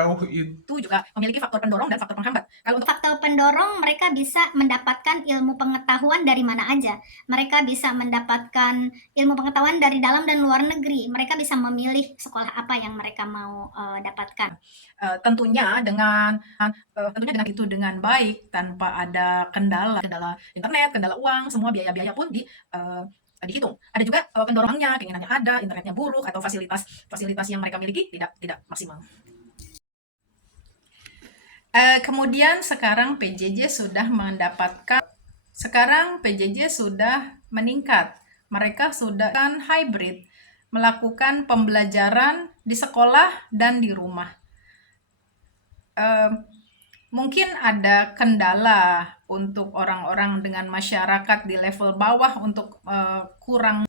jauh itu juga memiliki faktor pendorong dan faktor penghambat. Kalau untuk Faktor pendorong, mereka bisa mendapatkan ilmu pengetahuan dari mana aja. Mereka bisa mendapatkan ilmu pengetahuan dari dalam dan luar negeri. Mereka bisa memilih sekolah apa yang mereka mau dapatkan. tentunya dengan itu dengan baik tanpa ada kendala internet, kendala uang, semua biaya-biaya pun dihitung. Ada juga pendorongnya, keinginannya ada, internetnya buruk atau fasilitas yang mereka miliki tidak maksimal. Kemudian sekarang PJJ sudah meningkat. Mereka sudah kan hybrid, melakukan pembelajaran di sekolah dan di rumah. Mungkin ada kendala untuk orang-orang dengan masyarakat di level bawah untuk kurang,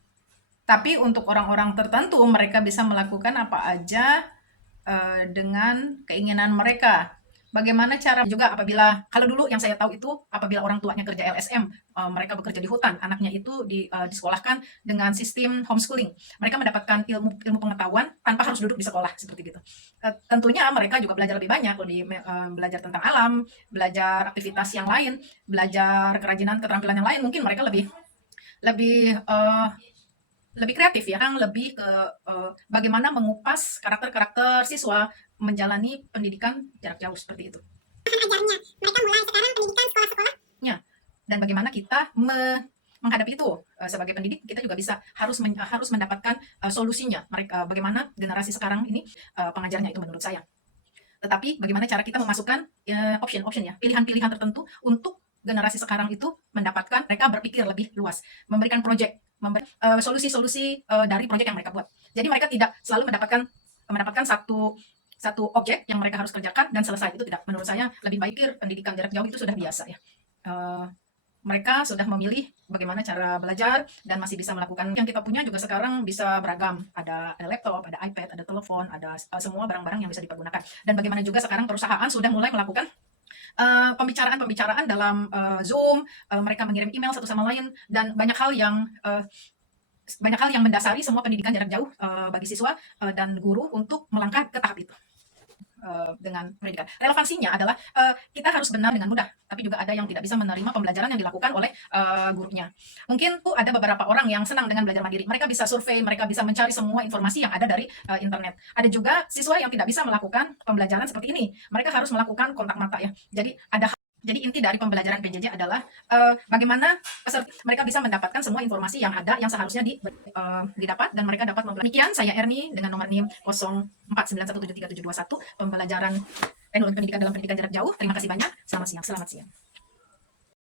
tapi untuk orang-orang tertentu mereka bisa melakukan apa aja dengan keinginan mereka. Bagaimana cara juga apabila, kalau dulu yang saya tahu itu apabila orang tuanya kerja LSM, mereka bekerja di hutan, anaknya itu disekolahkan dengan sistem homeschooling. Mereka mendapatkan ilmu pengetahuan tanpa harus duduk di sekolah seperti gitu. Tentunya mereka juga belajar lebih banyak, belajar tentang alam, belajar aktivitas yang lain, belajar kerajinan, keterampilan yang lain. Mungkin mereka lebih lebih lebih kreatif ya, lebih ke bagaimana mengupas karakter-karakter siswa menjalani pendidikan jarak jauh seperti itu. Ajarnya, mereka mulai sekarang pendidikan sekolah-sekolahnya. Dan bagaimana kita menghadapi itu sebagai pendidik, kita juga harus mendapatkan solusinya. Bagaimana generasi sekarang ini pengajarnya itu menurut saya. Tetapi bagaimana cara kita memasukkan option ya, pilihan-pilihan tertentu untuk generasi sekarang itu mendapatkan, mereka berpikir lebih luas, memberikan solusi-solusi dari proyek yang mereka buat. Jadi mereka tidak selalu mendapatkan satu objek yang mereka harus kerjakan dan selesai. Itu tidak, menurut saya lebih baik pendidikan jarak jauh itu sudah biasa ya. Mereka sudah memilih bagaimana cara belajar dan masih bisa melakukan. Yang kita punya juga sekarang bisa beragam, ada laptop, ada iPad, ada telepon, ada semua barang-barang yang bisa dipergunakan. Dan bagaimana juga sekarang perusahaan sudah mulai melakukan pembicaraan dalam Zoom, mereka mengirim email satu sama lain, dan banyak hal yang mendasari semua pendidikan jarak jauh bagi siswa dan guru untuk melangkah ke tahap itu. Dengan pendidikan, relevansinya adalah kita harus benar dengan mudah, tapi juga ada yang tidak bisa menerima pembelajaran yang dilakukan oleh gurunya. Mungkin tuh ada beberapa orang yang senang dengan belajar mandiri, mereka bisa survei, mereka bisa mencari semua informasi yang ada dari internet. Ada juga siswa yang tidak bisa melakukan pembelajaran seperti ini, mereka harus melakukan kontak mata ya. Jadi inti dari pembelajaran PJJ adalah bagaimana mereka bisa mendapatkan semua informasi yang ada, yang seharusnya didapat, dan mereka dapat mempelajari. Demikian saya Erni dengan nomor NIM 0491737721, pembelajaran teknologi pendidikan dalam pendidikan jarak jauh. Terima kasih banyak. Selamat siang.